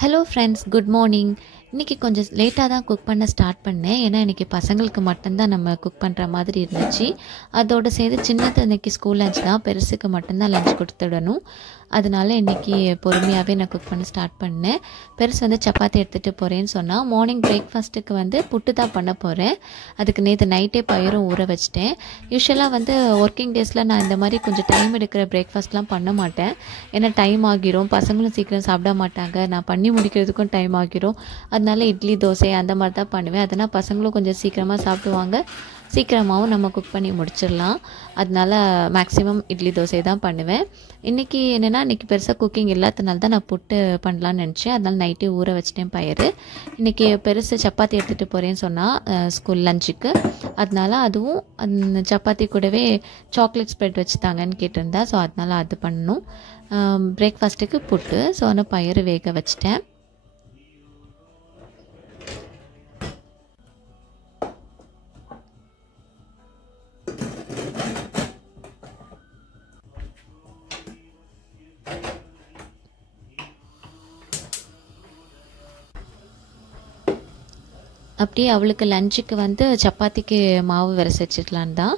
Hello friends, good morning. இன்றைக்கி கொஞ்சம் லேட்டாக தான் குக் பண்ண ஸ்டார்ட் பண்ணேன். ஏன்னா இன்றைக்கி பசங்களுக்கு மட்டும்தான் நம்ம குக் பண்ணுற மாதிரி இருந்துச்சு. அதோடு சேர்த்து சின்னது இன்றைக்கி ஸ்கூல் லஞ்ச் தான், பெருசுக்கு மட்டும்தான் லஞ்ச் கொடுத்துடணும். அதனால இன்றைக்கி பொறுமையாகவே நான் குக் பண்ண ஸ்டார்ட் பண்ணேன். பெருசு வந்து சப்பாத்தி எடுத்துகிட்டு போகிறேன்னு சொன்னால், மார்னிங் பிரேக்ஃபாஸ்ட்டுக்கு வந்து புட்டு தான் பண்ண போகிறேன். அதுக்கு நேற்று நைட்டே பயிரும் ஊற வச்சிட்டேன். யூஸ்வலாக வந்து ஒர்க்கிங் டேஸில் நான் இந்த மாதிரி கொஞ்சம் டைம் எடுக்கிற பிரேக்ஃபாஸ்ட்லாம் பண்ண மாட்டேன். ஏன்னா டைம் ஆகிரும், பசங்களும் சீக்கிரம் சாப்பிட மாட்டாங்க, நான் பண்ணி முடிக்கிறதுக்கும் டைம் ஆகிரும். அதனால இட்லி தோசை அந்த மாதிரி தான் பண்ணுவேன். அதனால் பசங்களும் கொஞ்சம் சீக்கிரமாக சாப்பிடுவாங்க, சீக்கிரமாகவும் நம்ம குக் பண்ணி முடிச்சிடலாம். அதனால மேக்ஸிமம் இட்லி தோசை தான் பண்ணுவேன். இன்றைக்கி என்னென்னா, இன்றைக்கி பெருசாக குக்கிங் இல்லாதனால தான் நான் புட்டு பண்ணலான்னு நினச்சேன். அதனால் நைட்டே ஊற வச்சிட்டேன் பயிறு. இன்றைக்கி பெருசு சப்பாத்தி எடுத்துகிட்டு போகிறேன்னு சொன்னால் ஸ்கூல் லஞ்சுக்கு. அதனால அதுவும் அந்த சப்பாத்தி கூடவே சாக்லேட் ஸ்ப்ரெட் வச்சுட்டாங்கன்னு கேட்டிருந்தா. ஸோ அதனால் அது பண்ணணும். பிரேக்ஃபாஸ்ட்டுக்கு புட்டு. ஸோ ஆனால் பயிறு வேக வச்சிட்டேன். அப்படியே அவளுக்கு லஞ்சுக்கு வந்து சப்பாத்திக்கு மாவு விரைச்சி வச்சுக்கலான் தான்.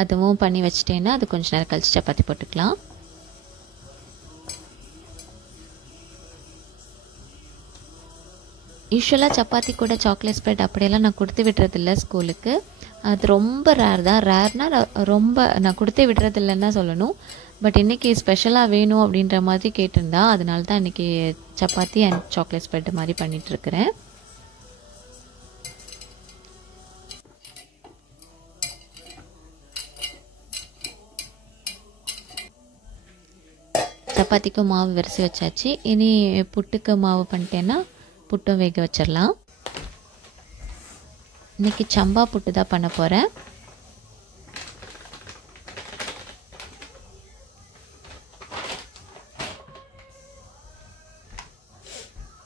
அதுவும் பண்ணி வச்சிட்டேன்னா அது கொஞ்சம் நேரம் கழிச்சு சப்பாத்தி போட்டுக்கலாம். யூஸ்வலாக சப்பாத்தி கூட சாக்லேட் ஸ்ப்ரெட் அப்படியெல்லாம் நான் கொடுத்து விடுறதில்ல ஸ்கூலுக்கு. அது ரொம்ப ரேர் தான். ரேர்னால் ரொம்ப நான் கொடுத்தே விடுறதில்லன்னு தான் சொல்லணும். பட் இன்றைக்கி ஸ்பெஷலாக வேணும் அப்படின்ற மாதிரி கேட்டிருந்தா, அதனால தான் இன்றைக்கி சப்பாத்தி அண்ட் சாக்லேட் ஸ்ப்ரெட் மாதிரி பண்ணிகிட்ருக்கிறேன். சப்பாத்திக்கு மாவு விரைச்சி வச்சாச்சு. இனி புட்டுக்கு மாவு பண்ணிட்டேன்னா புட்டும் வேக வச்சிடலாம். இன்றைக்கி சம்பா புட்டு தான் பண்ண போகிறேன்.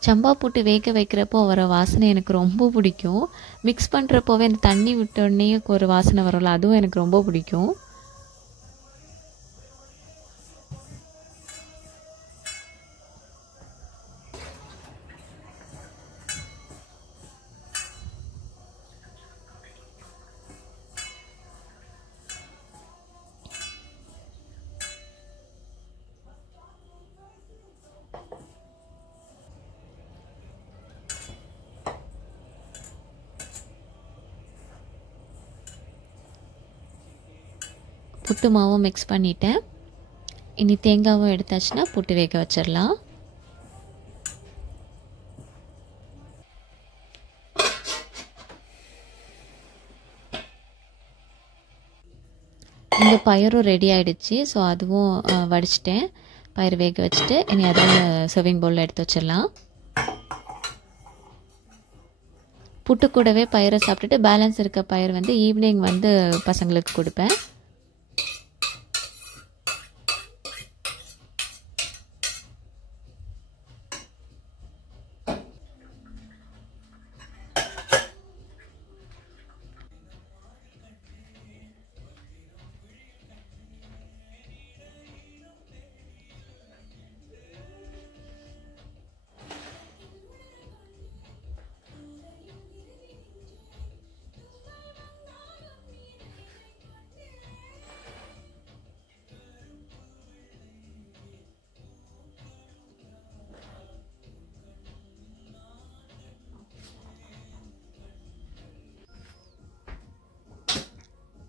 சம்பா புட்டு வேக வைக்கிறப்போ வர வாசனை எனக்கு ரொம்ப பிடிக்கும். மிக்ஸ் பண்ணுறப்போவே இந்த தண்ணி விட்டோடனே ஒரு வாசனை வரும்ல, அதுவும் எனக்கு ரொம்ப பிடிக்கும். புட்டு மாவும் மிக்ஸ் பண்ணிட்டேன். இனி தேங்காவும் எடுத்தாச்சுன்னா புட்டு வேக வச்சிடலாம். இந்த பயிரும் ரெடி ஆகிடுச்சு. ஸோ அதுவும் வடிச்சிட்டேன். பயிர் வேக வச்சுட்டு இனி அதுவும் சர்விங் பவுலில் எடுத்து வச்சிடலாம். புட்டு கூடவே பயிரை சாப்பிட்டுட்டு பேலன்ஸ் இருக்க பயிர் வந்து ஈவினிங் வந்து பசங்களுக்கு கொடுப்பேன்.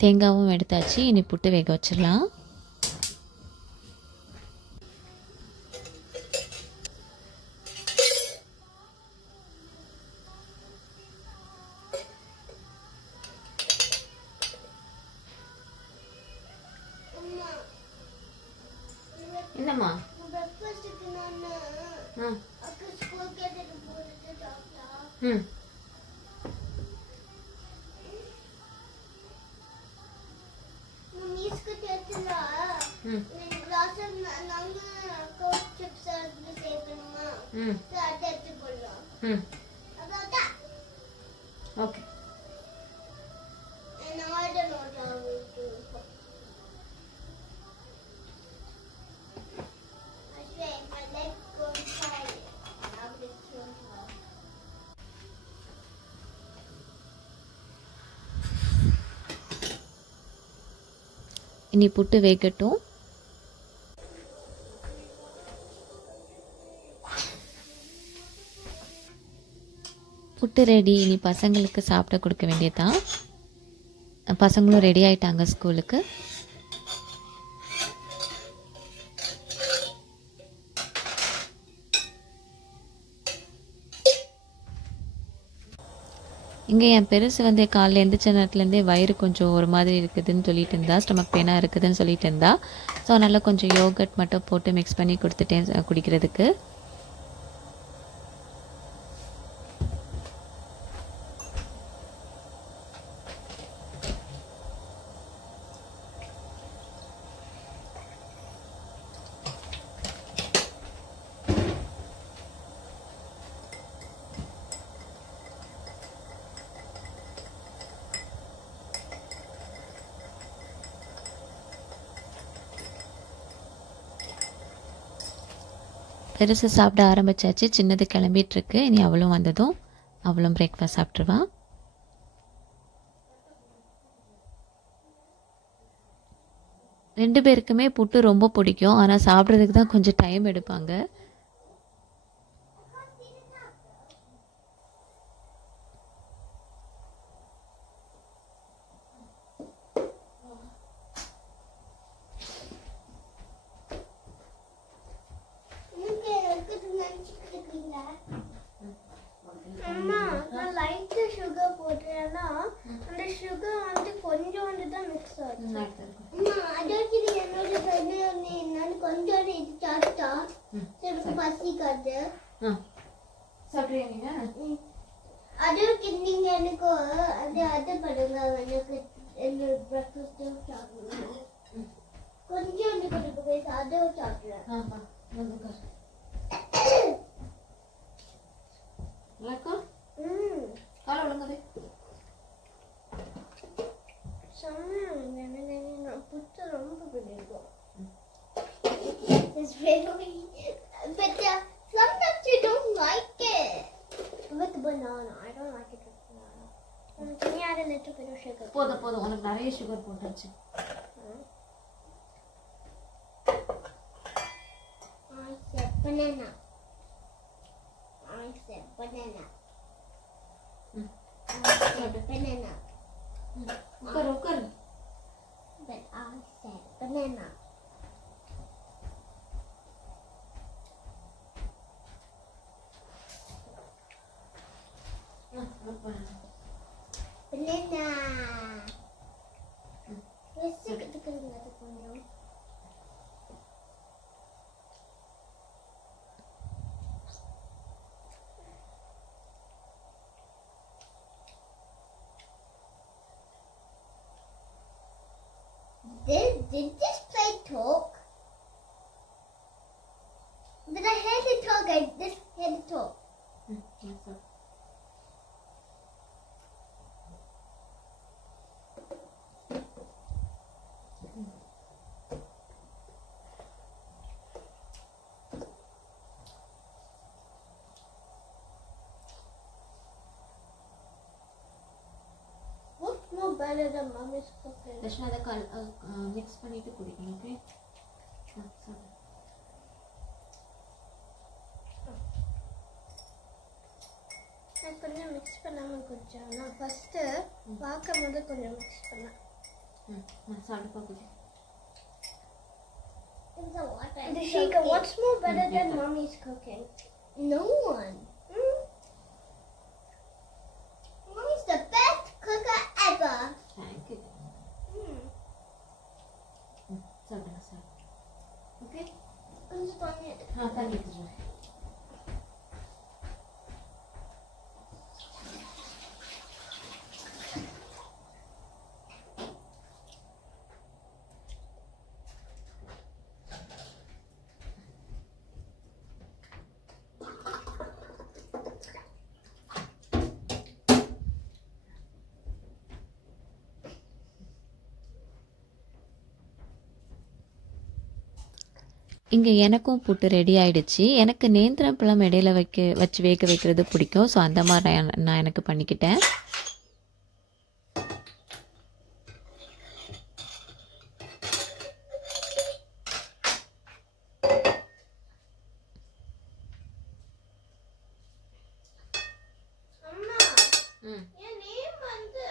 தேங்காவும் எடுத்தாச்சு. இனி புட்டு வேக வச்சிடலாம். என்னம்மா? Okay. And I don't know what I will do. I swear, if my leg goes tired, I'll be இனி புட்டு வேகட்டும். புட்டு ரெடி. இனி பசங்களுக்கு சாப்பிட கொடுக்க வேண்டியதுதான். பசங்களும் ரெடி ஆயிட்டாங்க ஸ்கூலுக்கு. இங்கே என் பெருசு வந்து காலையில் எந்திரிச்ச நேரத்துலேருந்தே வயிறு கொஞ்சம் ஒரு மாதிரி இருக்குதுன்னு சொல்லிட்டு இருந்தா, ஸ்டொமக் பெயினாக இருக்குதுன்னு சொல்லிட்டு இருந்தா. ஸோ அதனால் கொஞ்சம் யோகட் மட்டும் போட்டு மிக்ஸ் பண்ணி கொடுத்துட்டேன் குடிக்கிறதுக்கு. பெருசு சாப்பிட ஆரம்பிச்சாச்சு. சின்னது கிளம்பிட்டுருக்கு. இனி அவளும் வந்ததும் அவளும் பிரேக்ஃபாஸ்ட் சாப்பிட்ருவா. ரெண்டு பேருக்குமே புட்டு ரொம்ப பிடிக்கும். ஆனால் சாப்பிட்றதுக்கு தான் கொஞ்சம் டைம் எடுப்பாங்க. அம்மா நான் லைட்டா சுகர் போட்டேன்னா அந்த சுகர் வந்து கொஞ்சோண்டு தான் மிக்ஸ் ஆகுது. அம்மா அதாவது என்னோட ஃப்ரெண்டு என்னன்னு கொஞ்சோண்டு இது சாப்பிட்டா எனக்கு பசிக்காது. சாப்பிட்றியா நீங்க? அதுக்கு நீங்க எனக்கு அது பண்ணுங்க. எனக்கு என்னோட பிரேக்ஃபாஸ்ட்டும் சாப்பிடணும். கொஞ்சோண்டு கொடுக்க அதுவும் சாப்பிடுறேன். காலை ஒழுங்கவே புட்டு ரொம்ப பிடிக்கும். It's very, but sometimes you don't like it with banana. I don't like it with banana. Can you add a little bit of sugar? போதும் உனக்கு நிறைய சுகர் போட்டாச்சு. I said banana. I said banana. Banana. உட்காரு. But I said banana. Banana. கொஞ்சம் Did this play talk? But I heard it talk. I just heard it talk. What's more better than mommy's cooking? Darshana அதை mix பண்ணிட்டு குடிக்கணும். Okay நான் கொஞ்சம் mix பண்ணாமல் குடிச்சேன். நான் ஃபஸ்ட்டு பார்க்கும் போது கொஞ்சம் மிக்ஸ் பண்ணேன். சாப்பிட்டு குடி. What's more better than mommy's cooking? No one. Mommy's the best cooker ever. Thank you. சாப்பிடுங்க. ஓகே கொஞ்சம் தண்ணி தண்ணி எடுத்துருவேன். இங்கே எனக்கும் புட்டு ரெடி ஆயிடுச்சு. எனக்கு நேந்திரம் பழம் இடையில வச்சு வேக வைக்கிறது பிடிக்கும். ஸோ அந்த மாதிரி நான் எனக்கு பண்ணிக்கிட்டேன். என் நேம் வந்து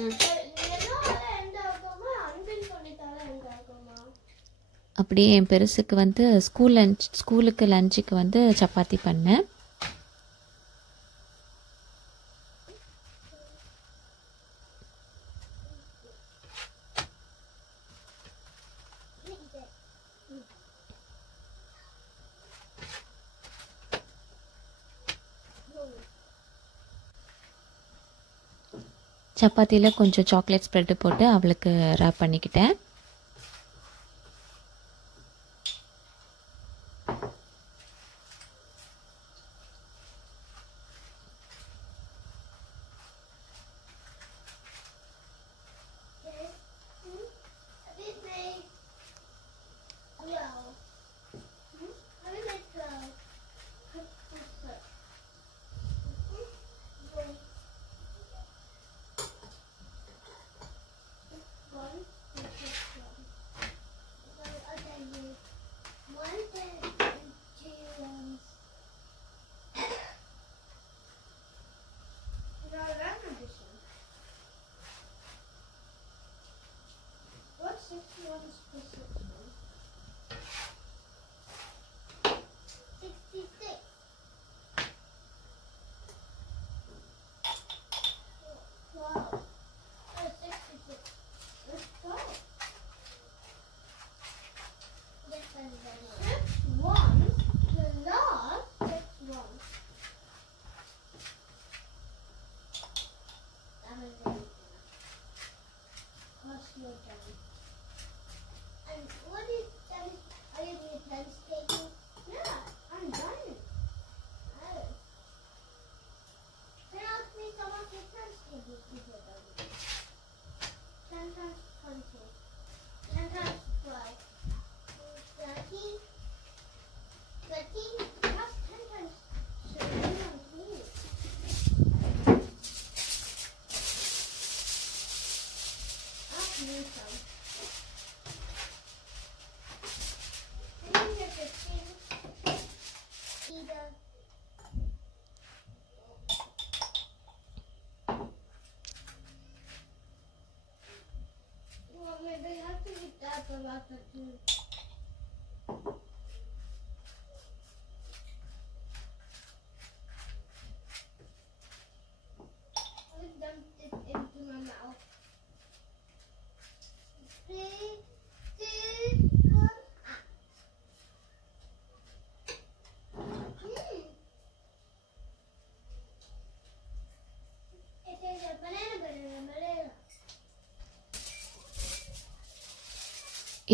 என்னால எண்ட் ஆகுமா அன்பின் சொல்லிட்டால எண்ட் ஆகுமா? அப்படியே என் பெருசுக்கு வந்து ஸ்கூலுக்கு லஞ்சுக்கு வந்து சப்பாத்தி பண்ணேன். சப்பாத்தியில் கொஞ்சம் சாக்லேட் ஸ்ப்ரெட்டு போட்டு அவளுக்கு ரேப் பண்ணிக்கிட்டேன்.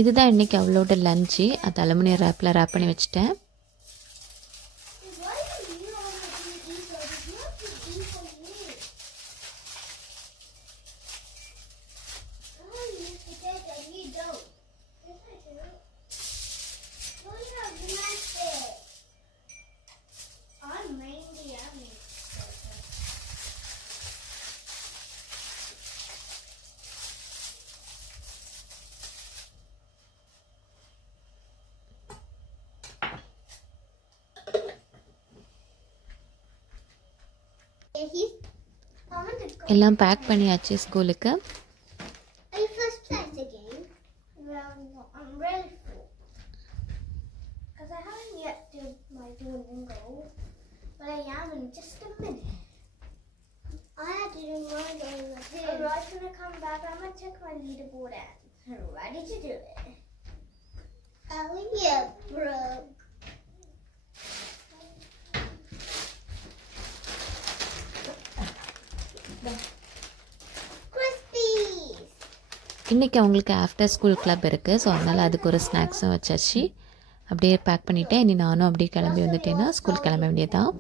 இதுதான் இன்றைக்கி அவளோட லஞ்சு. அது அலுமினியம் ரேப்பில் ரேப் பண்ணி வச்சுட்டேன். எல்லாம் பேக் பண்ணியாச்சு ஸ்கூலுக்கு. இன்றைக்கி அவங்களுக்கு ஆஃப்டர் ஸ்கூல் கிளப் இருக்குது. ஸோ அதனால் அதுக்கு ஒரு ஸ்நாக்ஸும் வச்சாச்சு. அப்படியே பேக் பண்ணிவிட்டேன். இனி நானும் அப்படியே கிளம்பி வந்துட்டேன்னா ஸ்கூல் கிளம்ப வேண்டியதான்.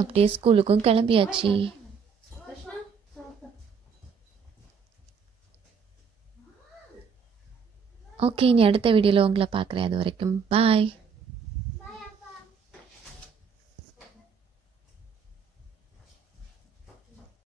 அப்படியே ஸ்கூலுக்கும் கிளம்பியாச்சு. ஓகே, இனி அடுத்த வீடியோவில் உங்களை பார்க்குறேன். அது வரைக்கும் பாய்.